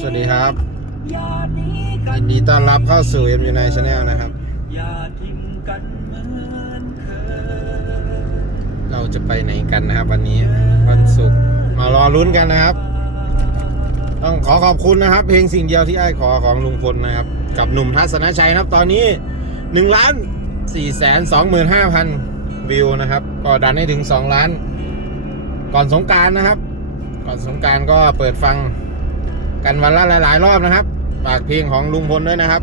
สวัสดีครับยินดีต้อนรับเข้าสู่ m u n i Channel นะครับอย่าทิ้งกันเหมือนเคยเราจะไปไหนกันนะครับ วันนี้วันศุกร์มารอลุ้นกันนะครับ ต้องขอขอบคุณนะครับ เพลงสิ่งเดียวที่ไอ้ายขอของลุงพลนะครับ กับหนุ่มทัศนชัยนะครับ ตอนนี้1ล้าน4แสน25,000วิวนะครับ ก็ดันให้ถึง2ล้าน ก่อนสงกรารนะครับ ก่อนสงการก็เปิดฟังกันวันละหลาย ๆ รอบนะครับฝากเพลงของลุงพลด้วยนะครับ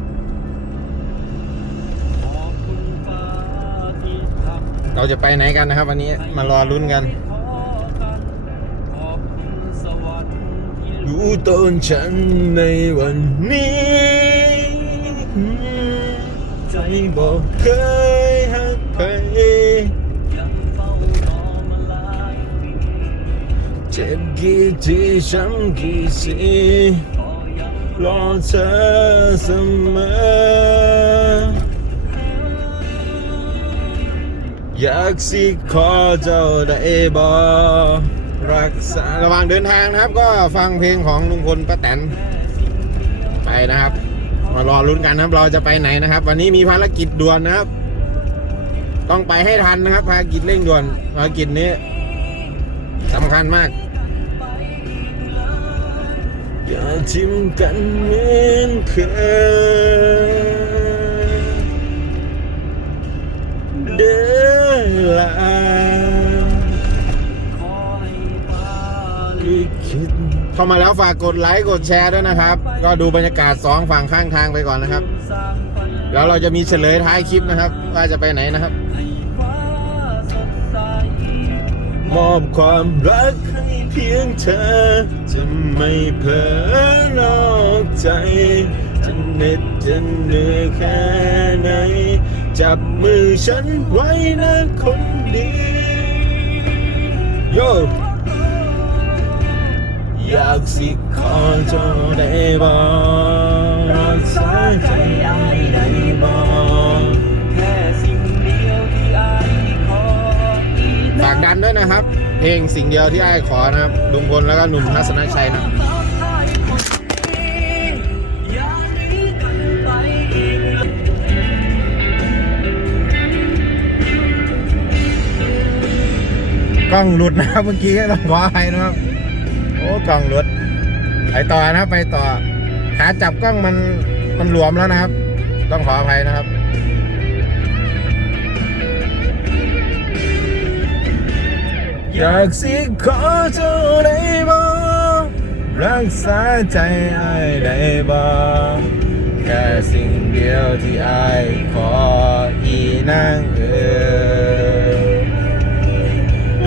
เราจะไปไหนกันนะครับ วันนี้มารอลุ้นกัน อยู่ตนฉันในวันนี้ ใจบอกเคย จ็บกี่ทีช้ำกี่สีรอเธอเสมอ อยากสิขอเจ้าได้บอรักษาระหว่างเดินทางนะครับ ก็ฟังเพลงของลุงพลป้าแตนไปนะครับ มารอลุ้นกันนะครับ เราจะไปไหนนะครับ วันนี้มีภารกิจด่วนนะครับ ต้องไปให้ทันนะครับ ภารกิจเร่งด่วนภารกิจนี้สำคัญมาก อย่าทิ้มกันเหมือนเคยเดินลาขอให้ฟ้าลิขิตเข้ามาแล้วฝากกดไลค์กดแชร์ด้วยนะครับ ก็ดูบรรยากาศสองฝั่งข้างทางไปก่อนนะครับ แล้วเราจะมีเฉลยท้ายคลิปนะครับ ว่าจะไปไหนนะครับ มอบความรักให้ เพียงเธอ จะไม่เผลอนอกใจ จะเหน็ดจะเหนื่อยแค่ไหน จับมือฉันไว้นะคนดีโยอยากสิขอเจ้าได้บอกรักษาใจไอ้ได้บอก ดันด้วยนะครับ เพลงสิ่งเดียวที่ไอ้ขอนะครับลุงพลแล้วก็หนุ่มทัศนชัยนะกล้องหลุดนะครับเมื่อกี้ต้องขออภัยนะครับ โอ้กล้องหลุด ไปต่อนะครับไปต่อขาจับกล้องมันมันหลวมแล้วนะครับ ต้องขออภัยนะครับ อยากสิขอเจ้าได้บอรักษาใจไอ้ได้บอแค่สิ่งเดียวที่ไอ้ขออีนางเอ๋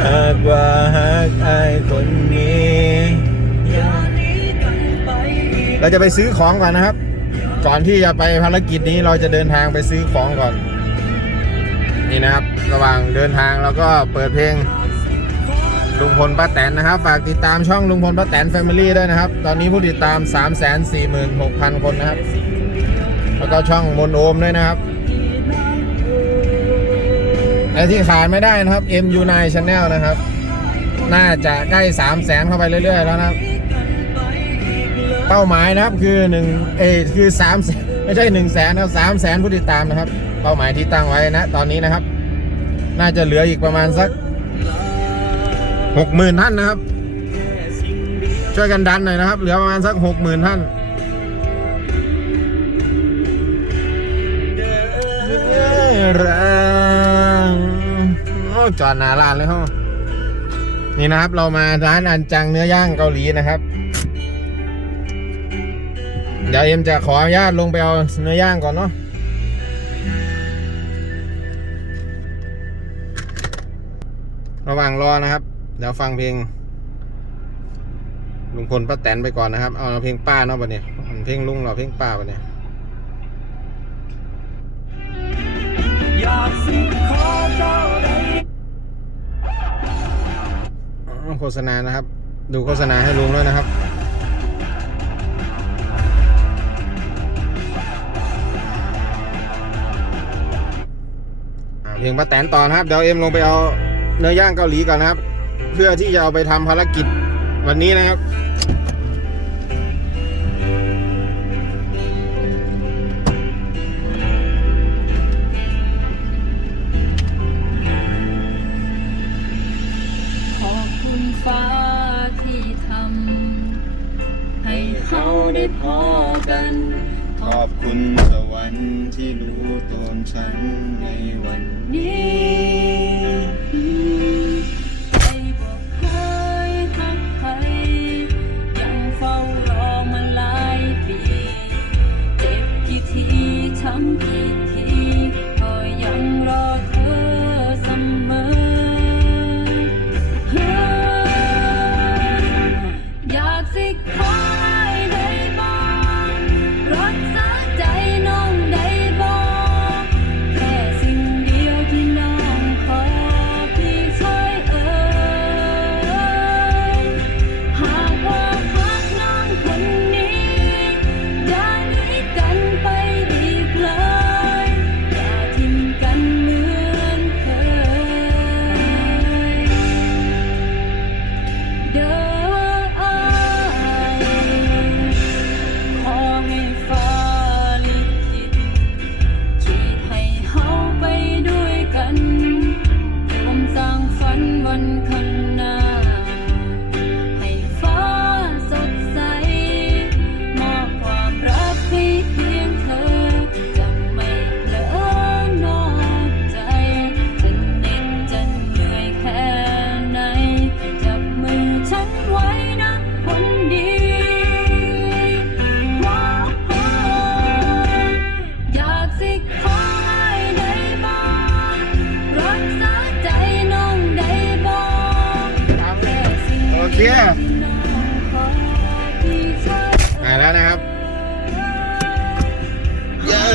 หากว่าหากไอายคนนี้เราจะไปซื้อของก่อนนะครับ ก่อนที่จะไปภารกิจนี้เราจะเดินทางไปซื้อของก่อน นี่นะครับ ระหว่างเดินทางเราก็เปิดเพลง ลุงพลป้าแตนนะครับ ฝากติดตามช่องลุงพลป้าแตนแฟมิลี่ด้วยนะครับ ตอนนี้ผู้ติดตาม 3 4 6 0 0 0 คนนะครับ แล้วก็ช่องมนโอมด้วยนะครับและที่ขาดไม่ได้นะครับ MU9 Channel นะครับ น่าจะใกล้3 0 0แสนเข้าไปเรื่อยๆ แล้วนะครับ เป้าหมายนะครับคือ1เอคือ3แสนไม่ใช่1นึ่งแสนครับสามแสนผู้ติดตามนะครับ เป้าหมายที่ตั้งไว้นะ ตอนนี้นะครับ น่าจะเหลืออีกประมาณสัก หกหมื่นท่านนะครับ ช่วยกันดันหน่อยนะครับ เหลือประมาณสักหกหมื่นท่านโอ้จอดหนาร้านเลยฮะนี่นะครับ เรามาร้านอันจังเนื้อย่างเกาหลีนะครับ เดี๋ยวเอ็มจะขออนุญาตลงไปเอาเนื้อย่างก่อนเนาะระหว่างรอนะครับ ดี๋ยวฟังเพลงลุงพลป้าแตนไปก่อนนะครับ เอาเพลงป้าเนาะบัดเนี่ยเพลงลุงเราเพลงป้าบัดเนี่ยอยากสิขอเจ้าได้อ๋อโฆษณานะครับ ดูโฆษณาให้ลุงด้วยนะครับเพลงป้าแตนต่อนะครับ เดี๋ยวเอ็มลงไปเอาเนื้อย่างเกาหลีก่อนนะครับ เพื่อที่จะเอาไปทำภารกิจวันนี้นะครับ ขอบคุณสวรรค์ที่รู้ตนฉันในวันนี้ ฝันวันข้างหน้า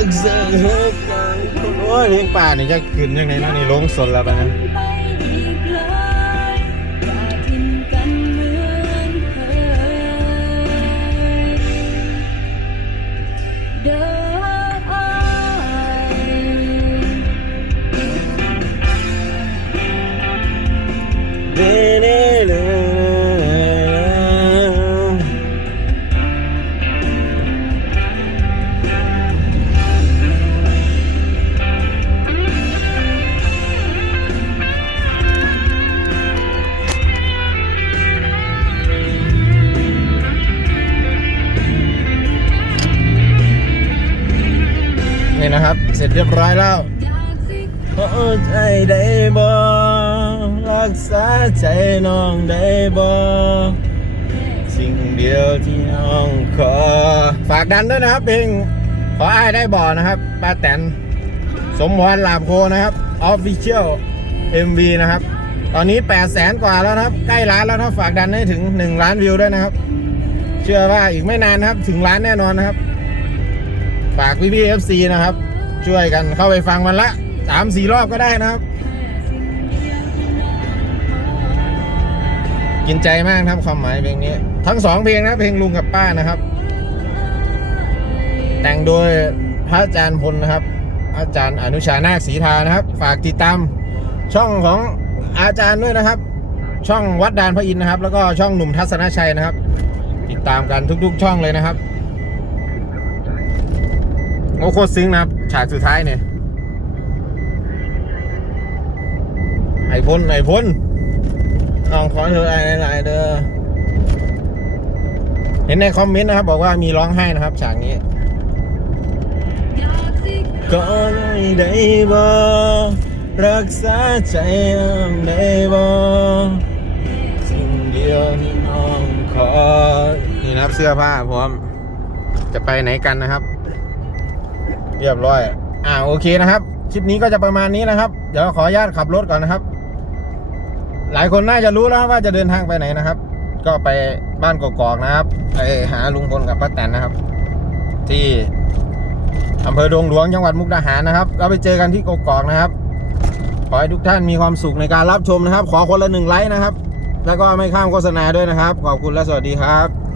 อยากจะเกกันโอ้ยเลี้ยงป่านี่จะขึ้นยังไงเนาะนี่ลงสนแล้วปนะ เสร็จเรียบร้อยแล้วขอใจได้บ่รักษาใจน้องได้บ่สิ่งเดียวที่น้องขอ ฝากดันด้วยนะครับเพลงขออ้ายได้บ่นะครับป้าแตน สมพรลาบโคนะครับออฟฟิเชียล MV นะครับ ตอนนี้8 0 0แสนกว่าแล้วนะครับ ใกล้ล้านแล้วนะครับฝากดันให้ถึง 1 ล้านวิวด้วยนะครับ เชื่อว่าอีกไม่นานนะครับ ถึงล้านแน่นอนนะครับ ฝากพี่พี่เอฟซีนะครับ ช่วยกันเข้าไปฟังมันละสามสี่รอบก็ได้นะครับ กินใจมากครับความหมายเพลงนี้ ทั้งสองเพลงนะเพลงลุงกับป้านะครับ แต่งโดยพระอาจารย์พลนะครับ อาจารย์อนุชานาคศรีทานะครับ ฝากติดตามช่องของอาจารย์ด้วยนะครับ ช่องวัดดานพระอินทร์นะครับ แล้วก็ช่องหนุ่มทัศนชัยนะครับ ติดตามกันทุก ๆ ช่องเลยนะครับ โอ้โคตรซึ้งนะครับ ฉากสุดท้ายเนี่ย ไอพ่นไอพ่นลองขอเธออะไรหลายๆเด้อ เห็นในคอมเมนต์นะครับ บอกว่ามีร้องไห้นะครับ ฉากนี้อยากสิก็ได้บ่รักษาใจน้ได้บ่สิ่งเดียวที่น้องขอนี่นะครับเสื้อผ้าพร้อมจะไปไหนกันนะครับ เรียบร้อย อ่าโอเคนะครับ คลิปนี้ก็จะประมาณนี้นะครับ เดี๋ยวขออนุญาตขับรถก่อนนะครับ หลายคนน่าจะรู้แล้วว่าจะเดินทางไปไหนนะครับ ก็ไปบ้านกอกๆนะครับ ไปหาลุงพลกับป้าแตนนะครับ ที่อำเภอดงหลวงจังหวัดมุกดาหารนะครับ เราไปเจอกันที่กอกๆนะครับ ขอให้ทุกท่านมีความสุขในการรับชมนะครับ ขอคนละหนึ่งไลค์นะครับ แล้วก็ไม่ข้ามโฆษณาด้วยนะครับ ขอบคุณและสวัสดีครับ